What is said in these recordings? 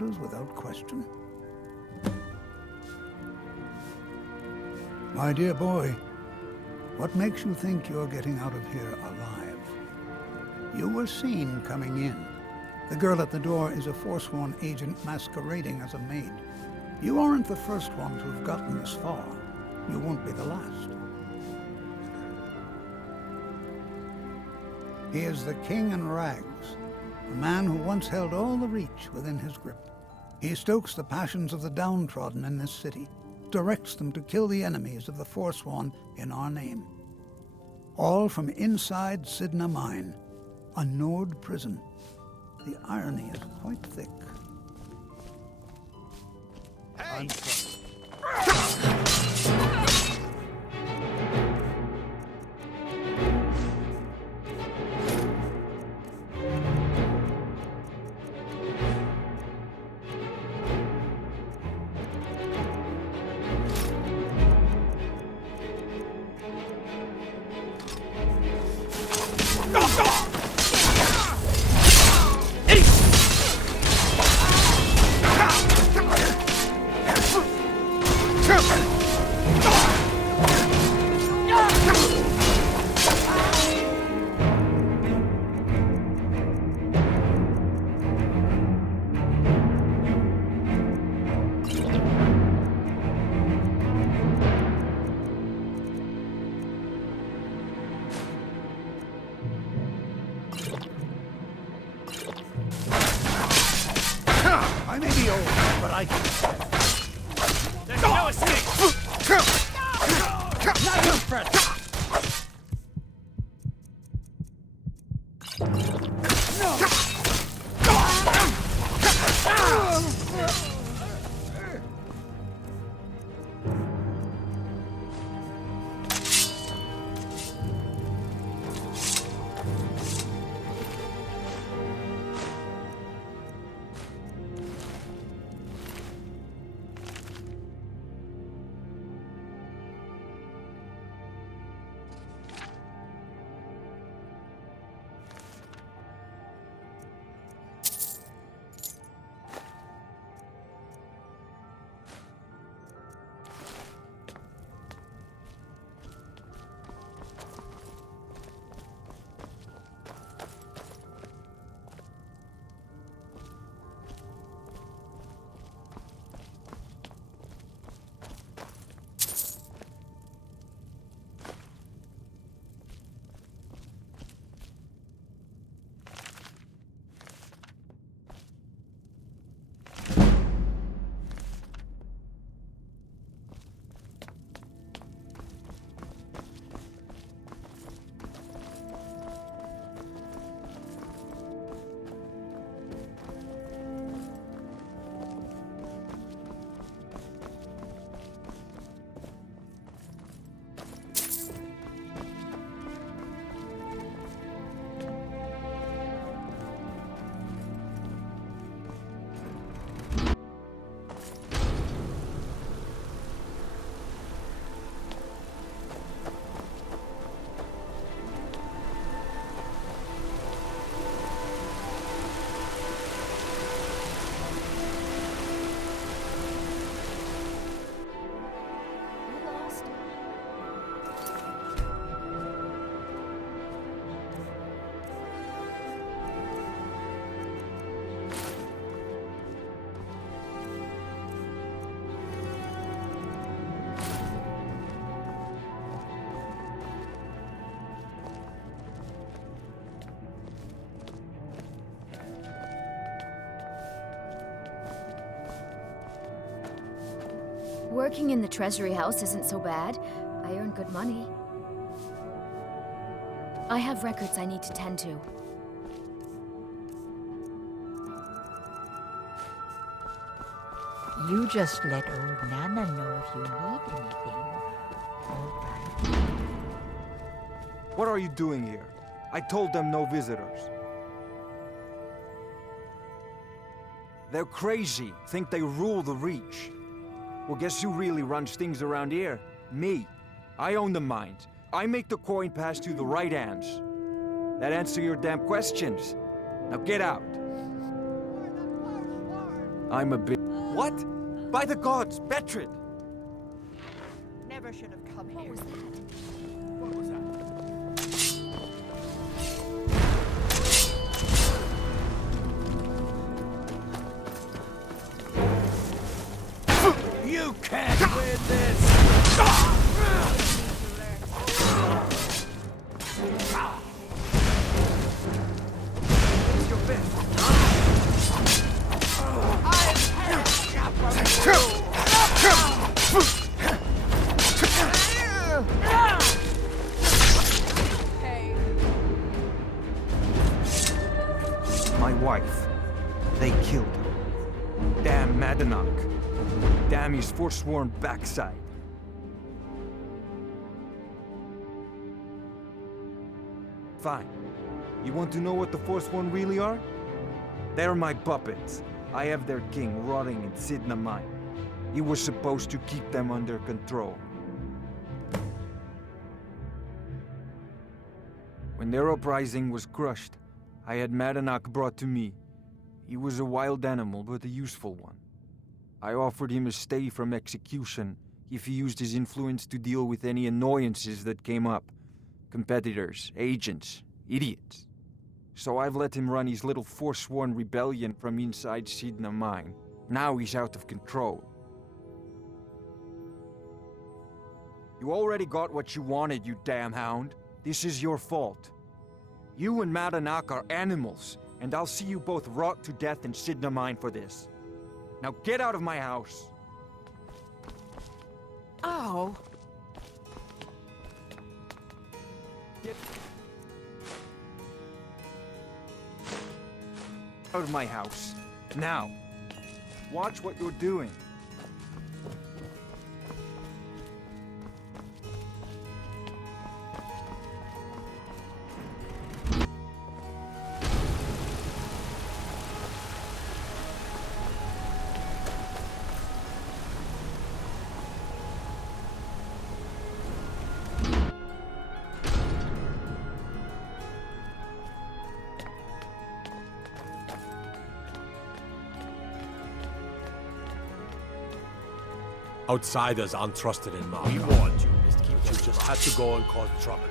orders without question. My dear boy, what makes you think you're getting out of here alive? You were seen coming in. The girl at the door is a Forsworn agent masquerading as a maid. You aren't the first one to have gotten this far. You won't be the last. He is the King in Rags, a man who once held all the Reach within his grip. He stokes the passions of the downtrodden in this city, directs them to kill the enemies of the Forsworn in our name. All from inside Sidna Mine, a Nord prison. The irony is quite thick. Hey! I may be old, but I can stand. There's no escape! Not your friend! Working in the Treasury House isn't so bad. I earn good money. I have records I need to tend to. You just let old Nana know if you need anything. All right. What are you doing here? I told them no visitors. They're crazy, think they rule the Reach. Well, guess who really runs things around here? Me. I own the mines. I make the coin pass to the right hands. That answer your damn questions. Now get out. I'm a bit... What? By the gods, Betrid! Never should have come here. What was that? You can't win this! Where's your fist? My wife. They killed her. Damn Madanach. Damn his forsworn backside. Fine. You want to know what the Forsworn really are? They're my puppets. I have their king rotting in Sidna Mine. He was supposed to keep them under control. When their uprising was crushed, I had Madanach brought to me. He was a wild animal, but a useful one. I offered him a stay from execution if he used his influence to deal with any annoyances that came up. Competitors, agents, idiots. So I've let him run his little forsworn rebellion from inside Sidna Mine. Now he's out of control. You already got what you wanted, you damn hound. This is your fault. You and Madanach are animals, and I'll see you both rot to death in Sidna Mine for this. Now get out of my house! Oh. Get out of my house. Now! Watch what you're doing. Outsiders aren't trusted in Mark. We warned you. You just had to go and cause trouble.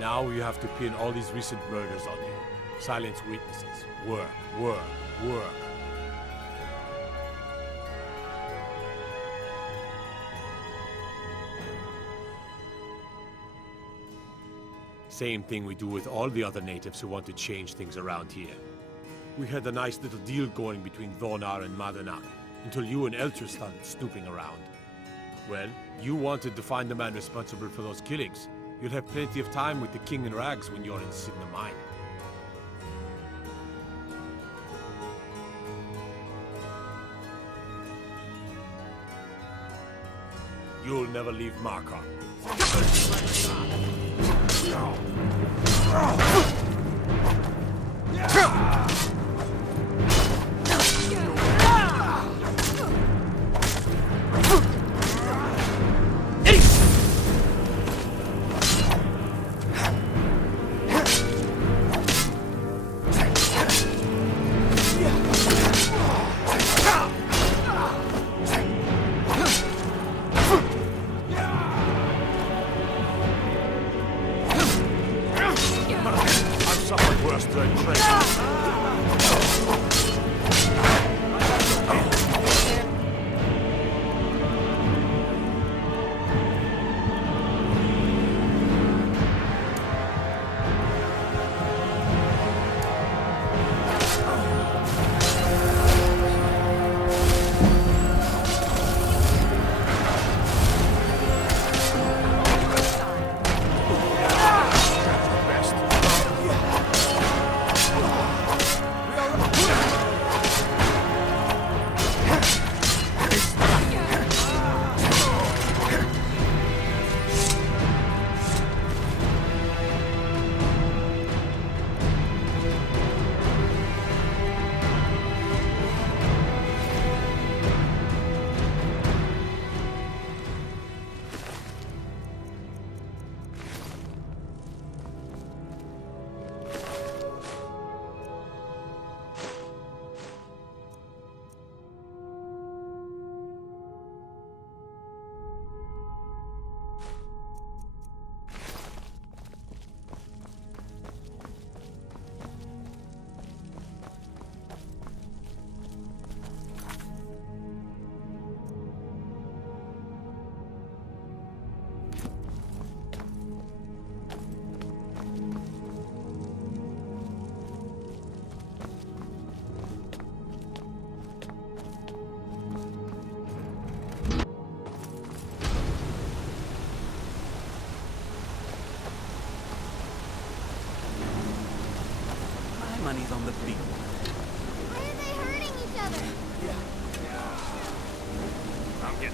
Now you have to pin all these recent murders on you. Silence witnesses. Work, work, work. Same thing we do with all the other natives who want to change things around here. We had a nice little deal going between Thonar and Madanach, until you and Elcher started snooping around. Well, you wanted to find the man responsible for those killings. You'll have plenty of time with the king in rags when you're in Sidna Mine. You'll never leave Marka. I've suffered worse than trade.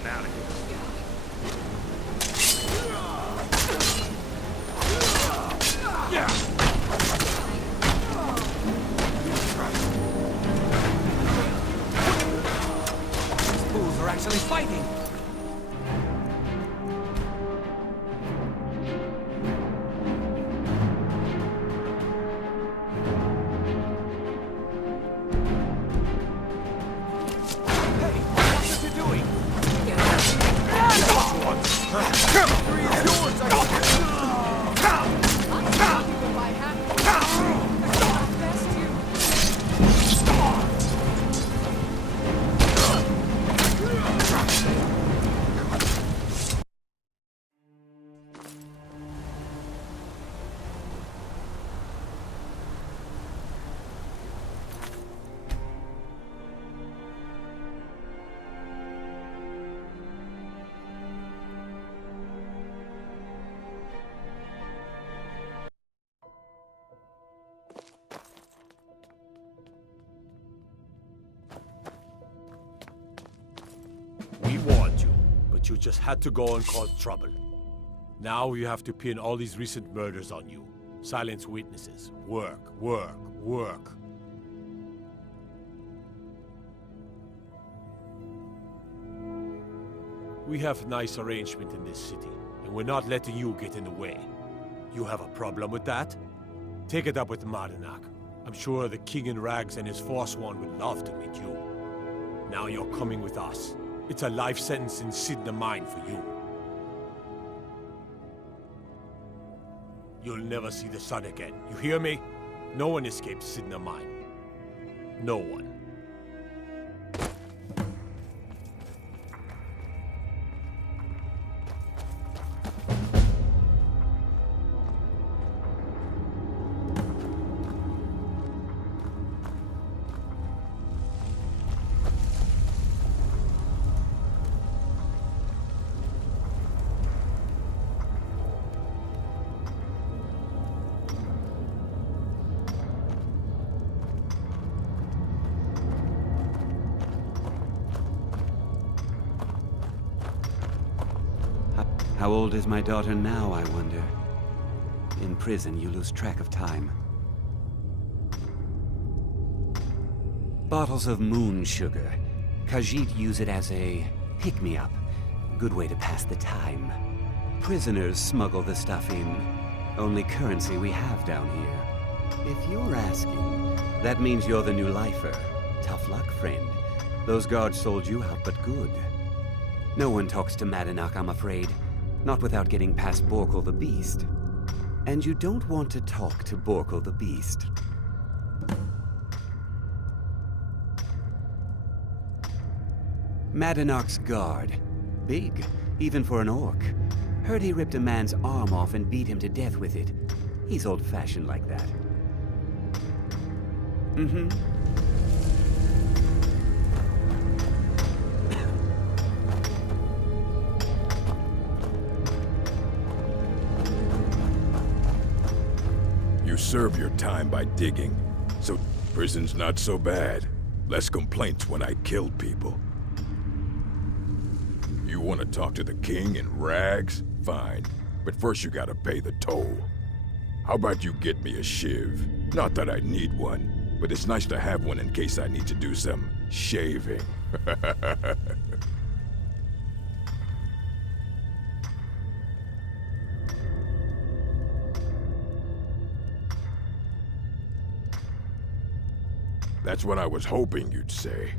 getting out of here. These fools are actually fighting! We warned you, but you just had to go and cause trouble. Now you have to pin all these recent murders on you. Silence witnesses. Work, work, work. We have a nice arrangement in this city, and we're not letting you get in the way. You have a problem with that? Take it up with Madanach. I'm sure the King in Rags and his Forsworn would love to meet you. Now you're coming with us. It's a life sentence in Sidna Mine for you. You'll never see the sun again. You hear me? No one escapes Sidna Mine. No one. How old is my daughter now, I wonder? In prison, you lose track of time. Bottles of moon sugar. Khajiit use it as a pick-me-up. Good way to pass the time. Prisoners smuggle the stuff in. Only currency we have down here. If you're asking, that means you're the new lifer. Tough luck, friend. Those guards sold you out, but good. No one talks to Madanach, I'm afraid. Not without getting past Borkul the Beast. And you don't want to talk to Borkul the Beast. Madanach's guard. Big, even for an orc. Heard he ripped a man's arm off and beat him to death with it. He's old-fashioned like that. Mm-hmm. You serve your time by digging, so prison's not so bad. Less complaints when I killed people. You want to talk to the king in rags? Fine, but first you gotta pay the toll. How about you get me a shiv? Not that I need one, but it's nice to have one in case I need to do some shaving. That's what I was hoping you'd say.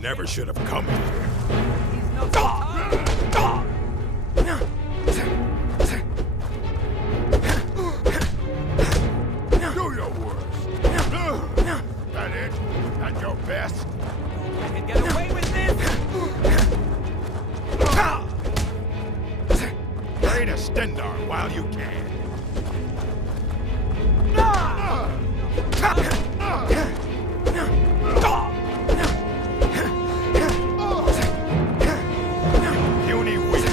Never should have come here. Do your worst. That it? That your best? I can get away with this! Pray to Stendar while you can. Puny weak.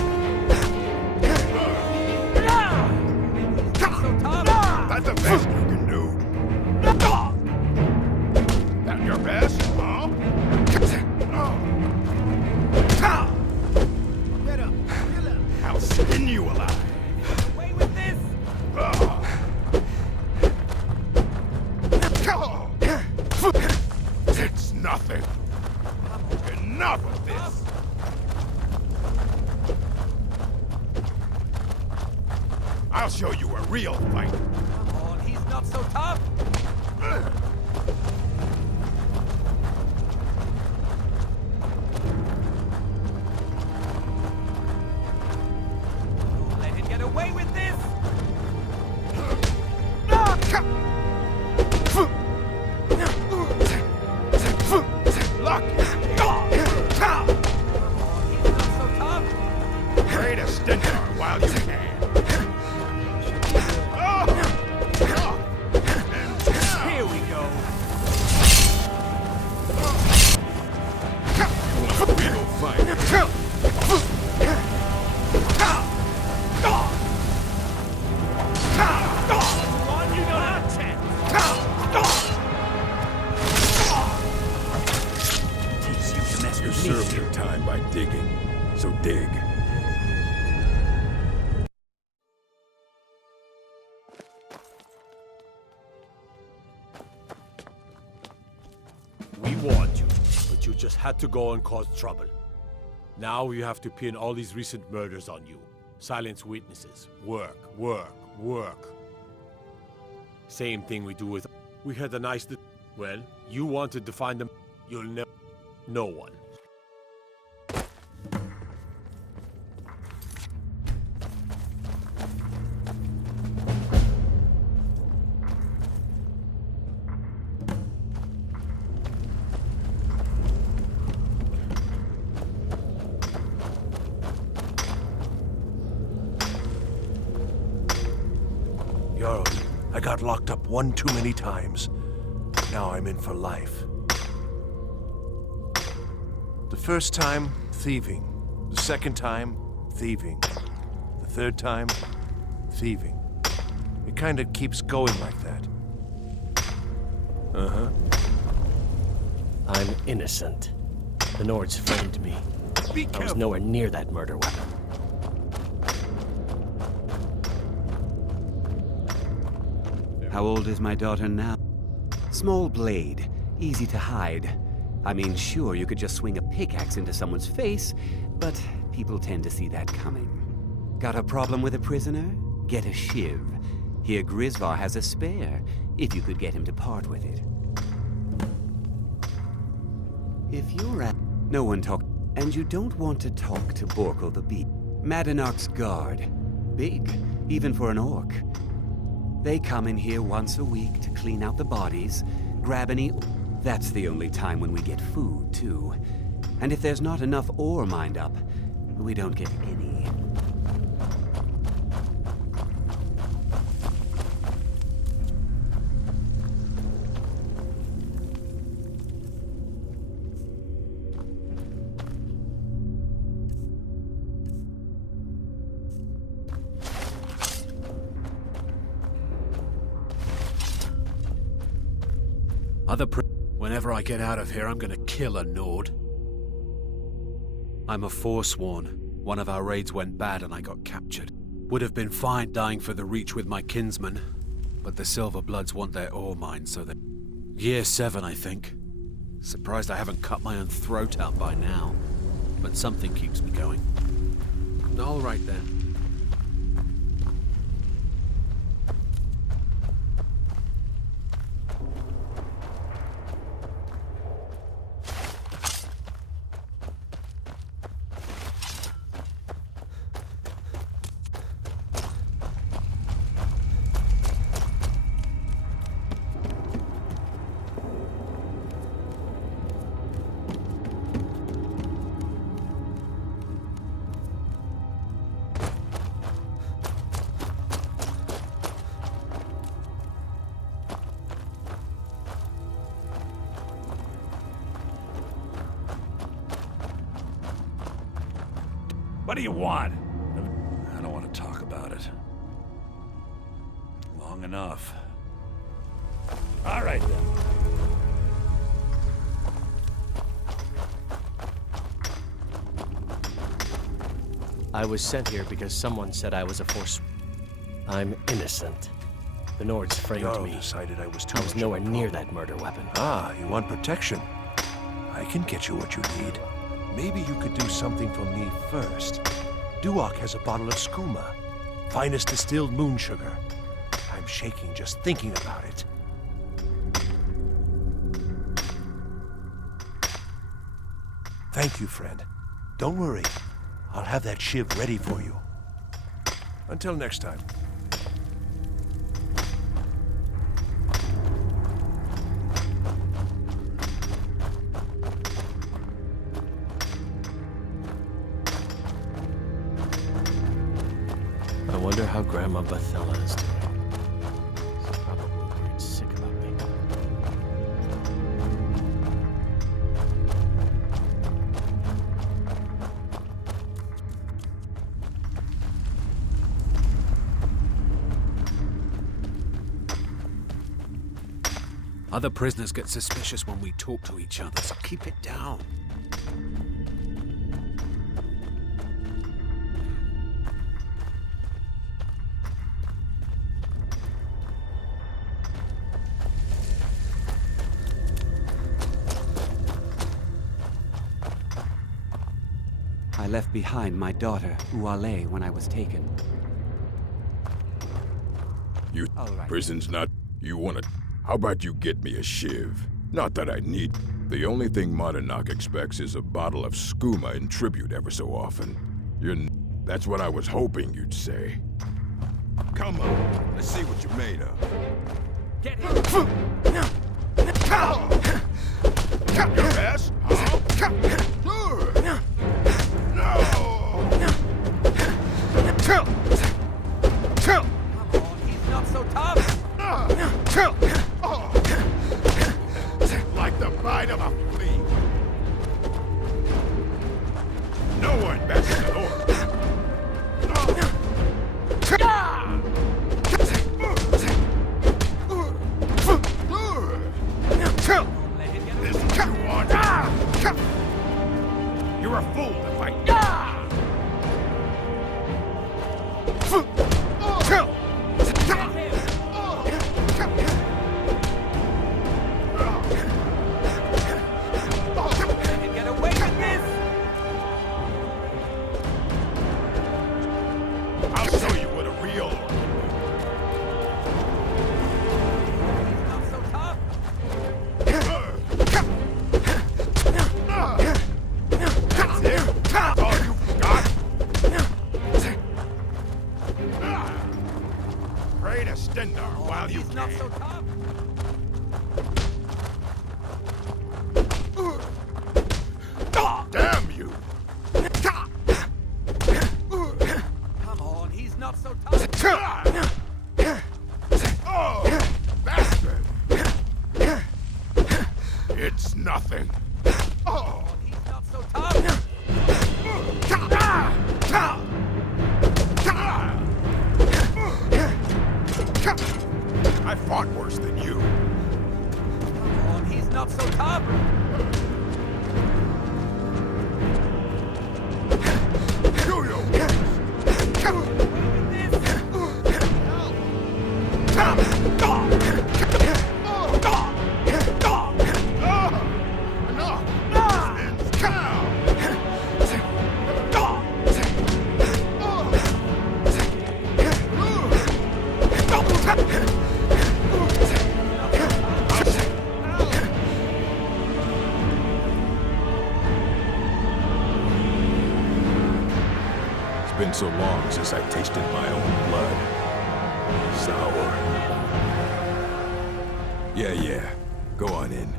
That's the best you can do. That your best, huh? enough of this! I'll show you a real fight. Come on, he's not so tough. Don't let him get away with this. Lock it! Come on, he's not so tough. Create a stentor while you can. Here we go. Real fight. On, you don't have a chance. Teach you to mess You with me. served your time by digging, so dig. We warned you, but you just had to go and cause trouble. Now you have to pin all these recent murders on you. Silence witnesses. Work, work, work. Same thing we do with... We had a nice... Well, you wanted to find them. You'll never... No one. Jarl, I got locked up one too many times. Now I'm in for life. The first time, thieving. The second time, thieving. The third time, thieving. It kinda keeps going like that. Uh-huh. I'm innocent. The Nords framed me. Be I was careful. nowhere near that murder weapon. How old is my daughter now? Small blade, easy to hide. I mean, sure, you could just swing a pickaxe into someone's face, but people tend to see that coming. Got a problem with a prisoner? Get a shiv. Here Grisvar has a spare, if you could get him to part with it. If you're at... No one talk... And you don't want to talk to Borkle the Beast. Madanach's guard. Big, even for an orc. They come in here once a week to clean out the bodies, grab any... That's the only time when we get food, too. And if there's not enough ore mined up, we don't get any. Whenever I get out of here, I'm gonna kill a Nord. I'm a Forsworn. One of our raids went bad and I got captured. Would have been fine dying for the Reach with my kinsmen, but the Silverbloods want their ore mine, so they... Year 7, I think. Surprised I haven't cut my own throat out by now. But something keeps me going. All right then. What do you want? I don't want to talk about it. Long enough. All right, then. I was sent here because someone said I was a Force... I'm innocent. The Nords framed Jarl me. decided I was too I was much of a nowhere near problem. that murder weapon. Ah, you want protection? I can get you what you need. Maybe you could do something for me first. Duak has a bottle of skooma, finest distilled moon sugar. I'm shaking just thinking about it. Thank you, friend. Don't worry. I'll have that shiv ready for you. Until next time. I wonder how Grandma Bethella is doing. She's probably worried sick about me. Other prisoners get suspicious when we talk to each other, so keep it down. I left behind my daughter, Uale, when I was taken. You All right. prison's not... You wanna... How about you get me a shiv? Not that I need... The only thing Madanach expects is a bottle of skooma in tribute ever so often. That's what I was hoping you'd say. Come on, let's see what you're made of. Get him! Your ass? Come on, he's not so tough! Like the bite of a flea. No one backs the door. This is what you want. You're a fool to fight. Get away with this! I'll show you what a real orc Not so tough! That's it. All you've got. Pray to Stendar while you He's not can. so tough! Damn you! Come on, he's not so tough! Oh, bastard! It's nothing. Oh, He's not so tough! I fought worse than you. Come on, he's not so tough! Do your worst. It's been so long since I tasted my own blood. Sour. Yeah. Go on in.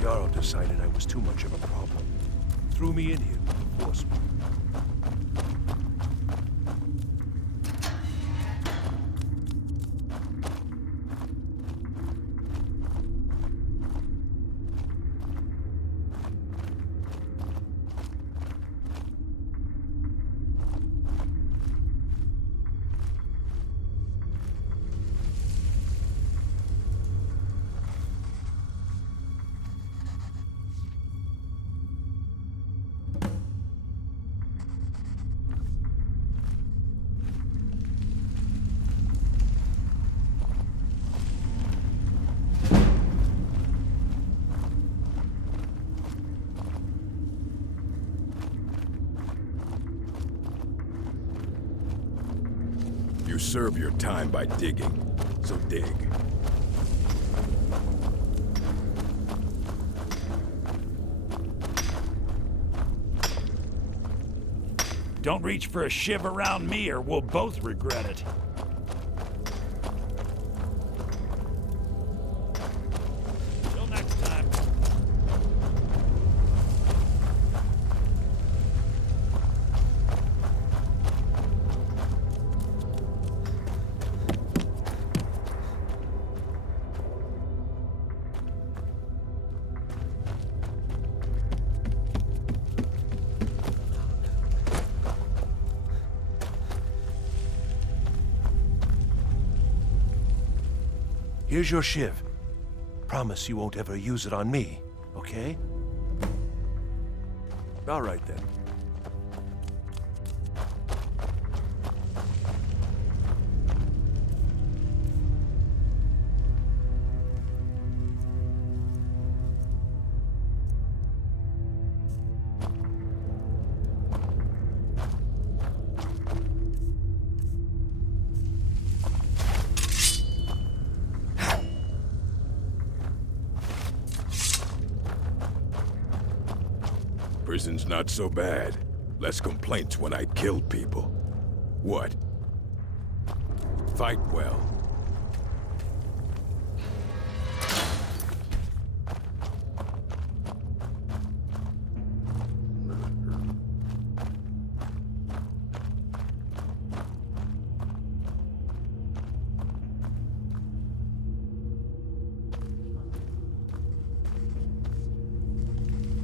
Jarl decided I was too much of a problem. Threw me in here with the force. serve your time by digging, so dig. Don't reach for a shiv around me or we'll both regret it. Till next time. Here's your shiv. Promise you won't ever use it on me, okay? All right then. Prison's not so bad. Less complaints when I kill people. What? Fight well.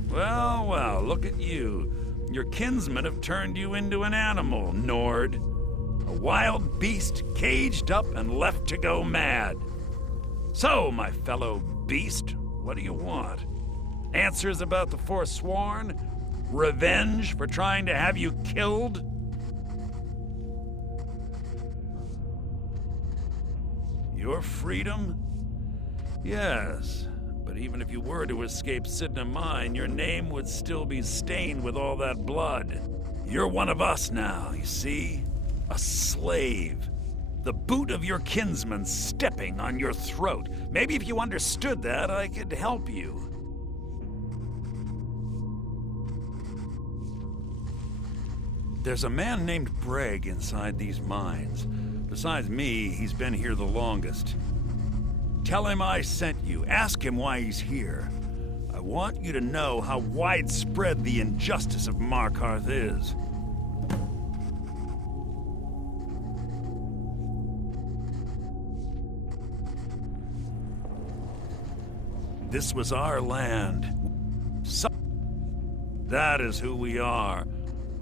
Well, well, look at you. Your kinsmen have turned you into an animal, Nord. A wild beast caged up and left to go mad. So, my fellow beast, what do you want? Answers about the Forsworn? Revenge for trying to have you killed? Your freedom? Yes. But even if you were to escape Sidna Mine, your name would still be stained with all that blood. You're one of us now, you see? A slave. The boot of your kinsman stepping on your throat. Maybe if you understood that, I could help you. There's a man named Breg inside these mines. Besides me, he's been here the longest. Tell him I sent you. Ask him why he's here. I want you to know how widespread the injustice of Markarth is. This was our land. That is who we are.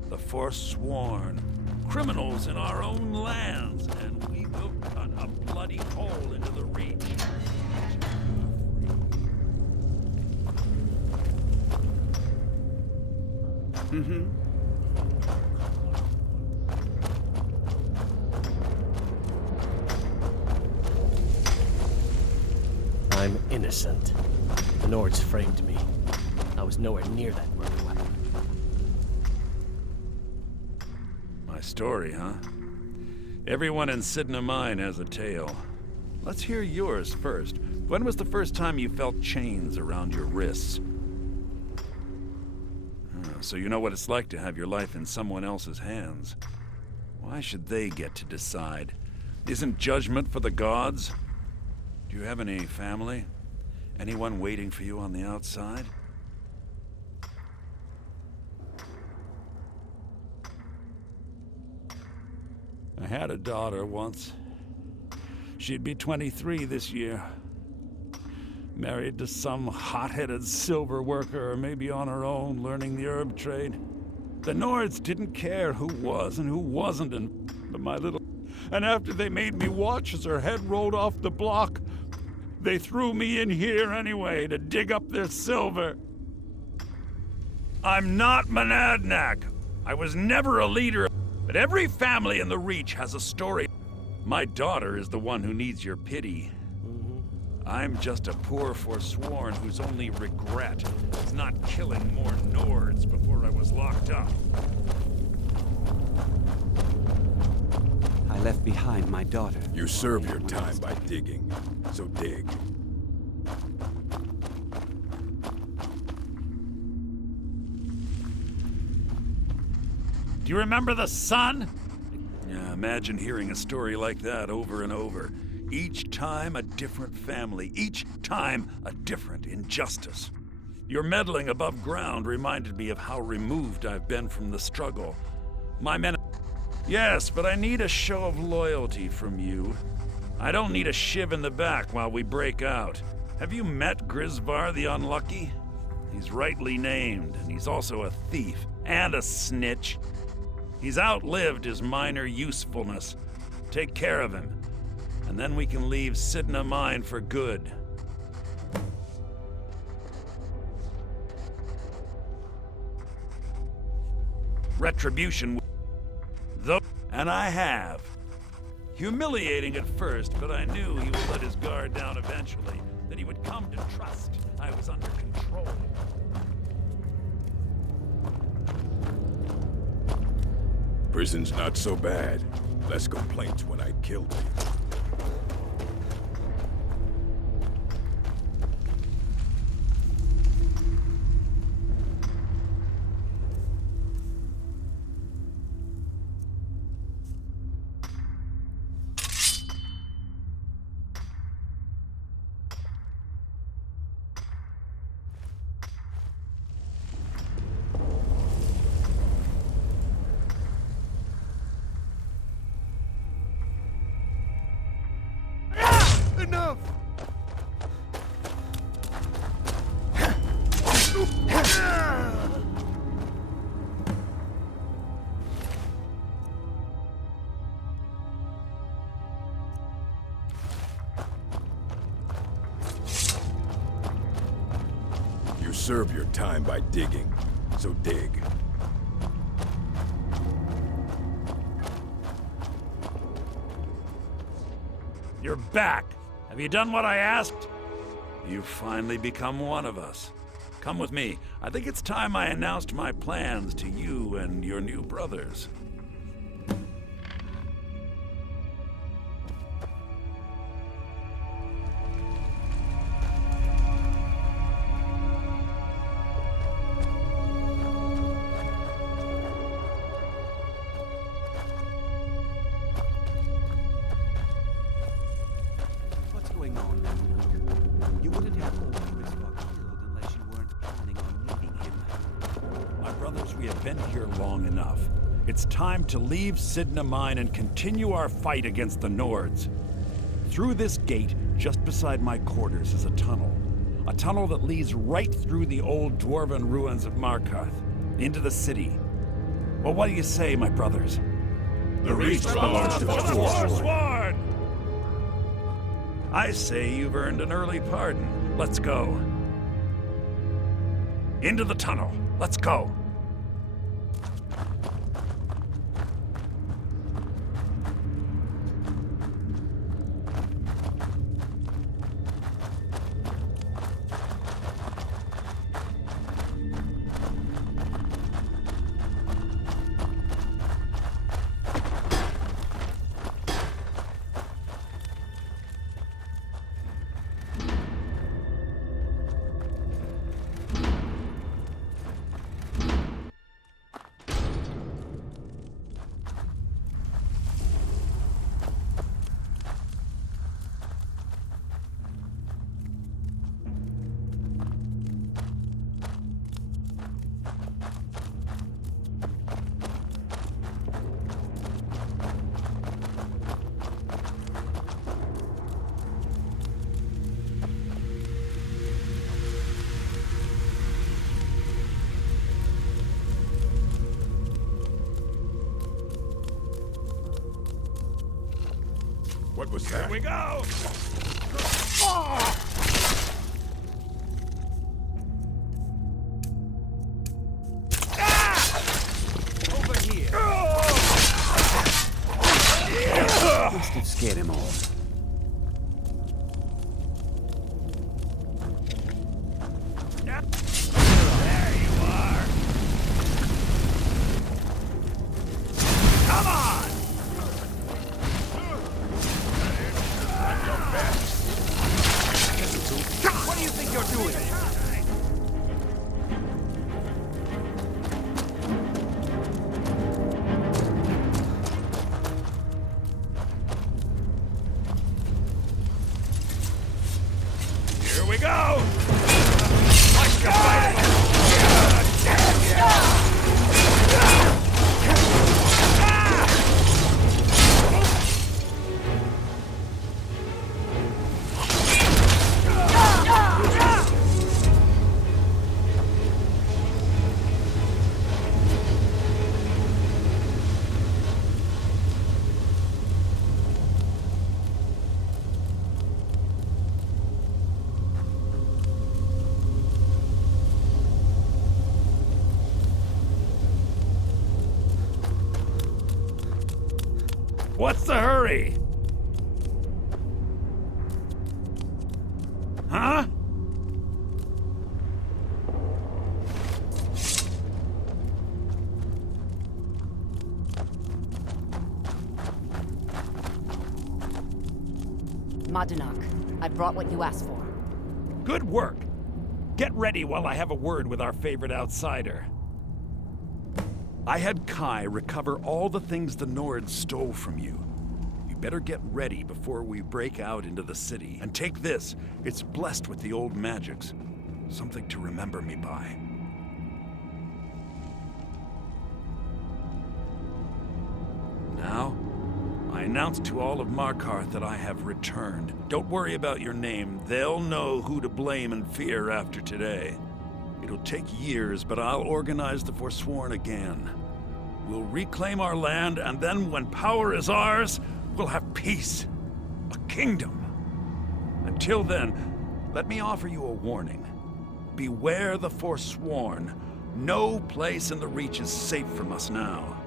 The Forsworn. Criminals in our own lands, and we will cut a bloody hole into the Reach. I'm innocent. The Nords framed me. I was nowhere near that murder weapon. My story, huh? Everyone in Sidna Mine has a tale. Let's hear yours first. When was the first time you felt chains around your wrists? So you know what it's like to have your life in someone else's hands. Why should they get to decide? Isn't judgment for the gods? Do you have any family? Anyone waiting for you on the outside? I had a daughter once. She'd be 23 this year. Married to some hot-headed silver worker, or maybe on her own, learning the herb trade. The Nords didn't care who was and who wasn't in my little... And after they made me watch as her head rolled off the block, they threw me in here anyway to dig up their silver. I'm not Madanach. I was never a leader, but every family in the Reach has a story. My daughter is the one who needs your pity. I'm just a poor Forsworn whose only regret is not killing more Nords before I was locked up. I left behind my daughter. You serve your time by digging, so dig. Do you remember the sun? Yeah, imagine hearing a story like that over and over. Each time a different family, each time a different injustice. Your meddling above ground reminded me of how removed I've been from the struggle. My men... Yes, but I need a show of loyalty from you. I don't need a shiv in the back while we break out. Have you met Grisvar the Unlucky? He's rightly named, and he's also a thief and a snitch. He's outlived his minor usefulness. Take care of him, and then we can leave Sidna Mine for good. Retribution, though, and I have. Humiliating at first, but I knew he would let his guard down eventually, that he would come to trust I was under control. Prison's not so bad. Less complaints when I killed people. Enough! You serve your time by digging, so dig. You're back. Have you done what I asked? You've finally become one of us. Come with me. I think it's time I announced my plans to you and your new brothers. You wouldn't have all Grisvar killed unless you weren't planning on meeting him. My brothers, we have been here long enough. It's time to leave Sidna Mine and continue our fight against the Nords. Through this gate, just beside my quarters, is a tunnel. A tunnel that leads right through the old dwarven ruins of Markarth, into the city. Well, what do you say, my brothers? The Reach belongs to the Forsworn! I say you've earned an early pardon. Let's go. Into the tunnel. Let's go. What was that? Here we go! Over here! Must have scared him off. There you are! Come on! you're doing? Here we go! What's the hurry? Huh? Madanach, I brought what you asked for. Good work. Get ready while I have a word with our favorite outsider. I had Kai recover all the things the Nords stole from you. You better get ready before we break out into the city. And take this. It's blessed with the old magics. Something to remember me by. Now, I announce to all of Markarth that I have returned. Don't worry about your name. They'll know who to blame and fear after today. It'll take years, but I'll organize the Forsworn again. We'll reclaim our land, and then when power is ours, we'll have peace. A kingdom. Until then, let me offer you a warning. Beware the Forsworn. No place in the Reach is safe from us now.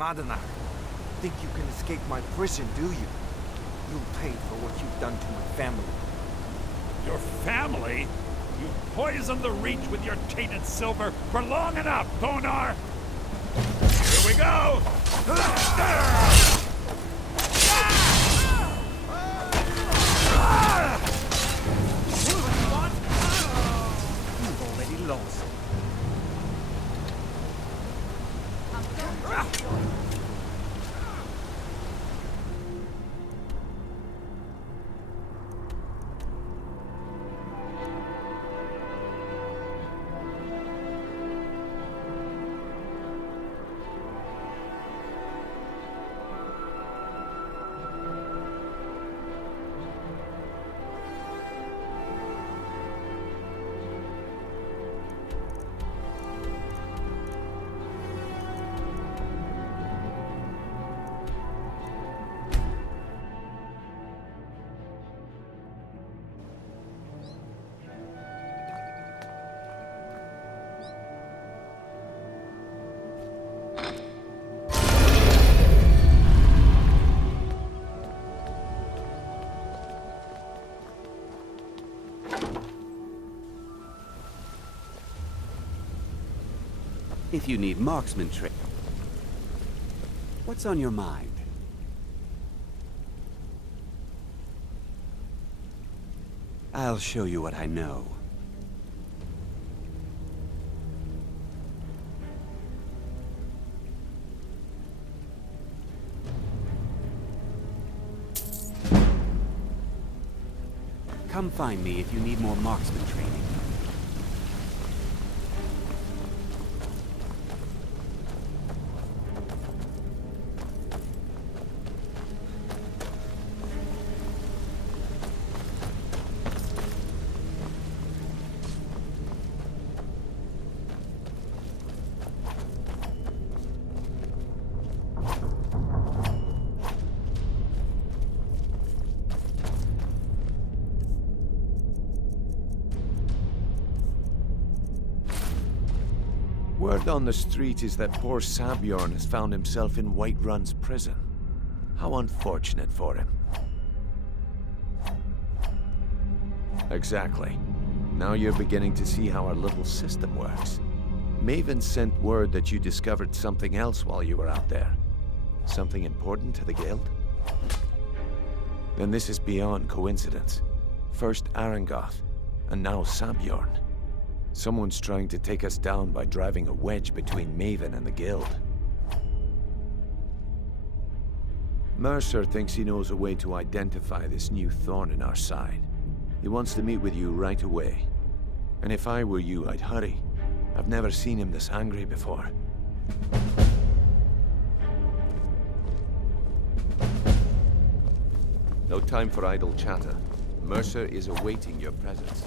Madanach, think you can escape my prison, do you? You'll pay for what you've done to my family. Your family? You poisoned the Reach with your tainted silver for long enough, Thonar! Here we go! You've already lost. If you need marksman trick, what's on your mind? I'll show you what I know. Come find me if you need more marksman training. Word on the street is that poor Sabjorn has found himself in Whiterun's prison. How unfortunate for him. Exactly. Now you're beginning to see how our little system works. Maven sent word that you discovered something else while you were out there. Something important to the Guild? Then this is beyond coincidence. First Arangoth, and now Sabjorn. Someone's trying to take us down by driving a wedge between Maven and the Guild. Mercer thinks he knows a way to identify this new thorn in our side. He wants to meet with you right away. And if I were you, I'd hurry. I've never seen him this angry before. No time for idle chatter. Mercer is awaiting your presence.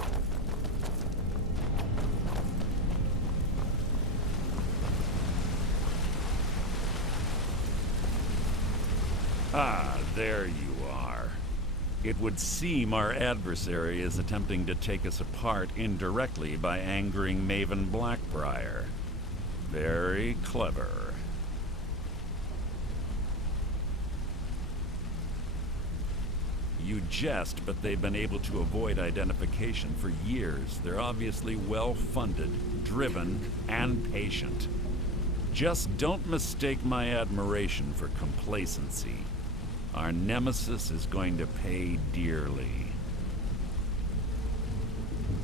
Ah, there you are. It would seem our adversary is attempting to take us apart indirectly by angering Maven Blackbriar. Very clever. You jest, but they've been able to avoid identification for years. They're obviously well-funded, driven, and patient. Just don't mistake my admiration for complacency. Our nemesis is going to pay dearly.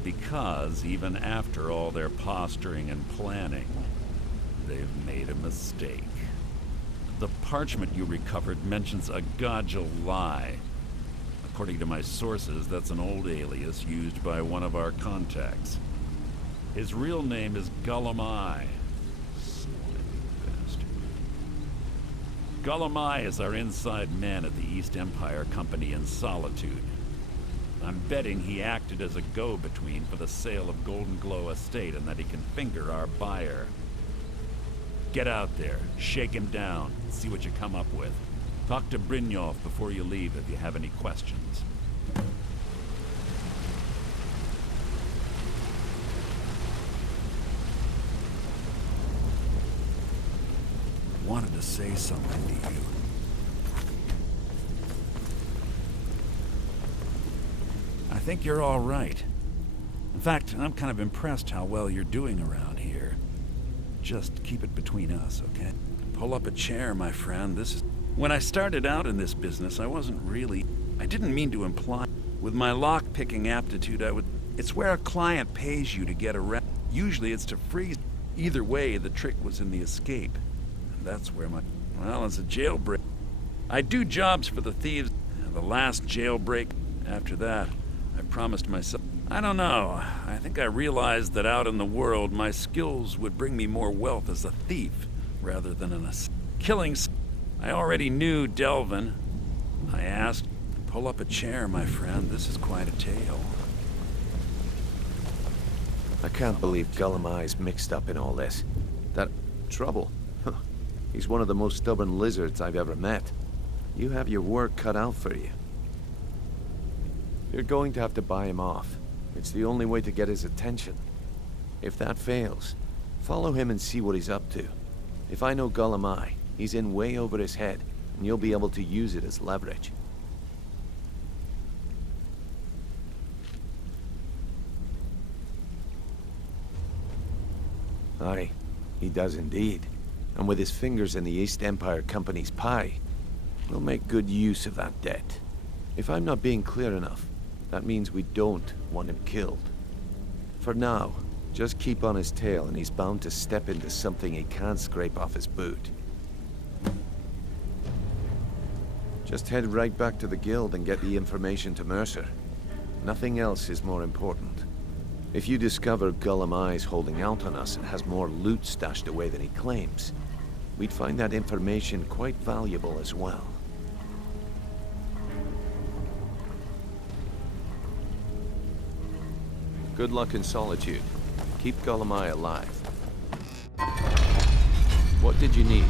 Because even after all their posturing and planning, they've made a mistake. The parchment you recovered mentions a Godja lie. According to my sources, that's an old alias used by one of our contacts. His real name is Gullumai. Gullumai is our inside man at the East Empire Company in Solitude. I'm betting he acted as a go-between for the sale of Golden Glow Estate and that he can finger our buyer. Get out there, shake him down, see what you come up with. Talk to Brynjolf before you leave if you have any questions. Wanted to say something to you. I think you're all right. In fact, I'm kind of impressed how well you're doing around here. Just keep it between us, okay? Pull up a chair, my friend. When I started out in this business, I didn't mean to imply. With my lock-picking aptitude, it's where a client pays you to get around. Usually it's to freeze. Either way, the trick was in the escape. And that's where it's a jailbreak. I do jobs for the thieves. And the last jailbreak, after that, I promised myself, I don't know. I think I realized that out in the world, my skills would bring me more wealth as a thief, rather than killing. I already knew Delvin. I asked, pull up a chair, my friend. This is quite a tale. I can't believe Gullimeye's mixed up in all this. That trouble. Huh. He's one of the most stubborn lizards I've ever met. You have your work cut out for you. You're going to have to buy him off. It's the only way to get his attention. If that fails, follow him and see what he's up to. If I know Gullimeye, he's in way over his head, and you'll be able to use it as leverage. Aye, he does indeed. And with his fingers in the East Empire Company's pie, we'll make good use of that debt. If I'm not being clear enough, that means we don't want him killed. For now, just keep on his tail and he's bound to step into something he can't scrape off his boot. Just head right back to the guild and get the information to Mercer. Nothing else is more important. If you discover Gullimeye's holding out on us and has more loot stashed away than he claims, we'd find that information quite valuable as well. Good luck in Solitude. Keep Gullimeye alive. What did you need?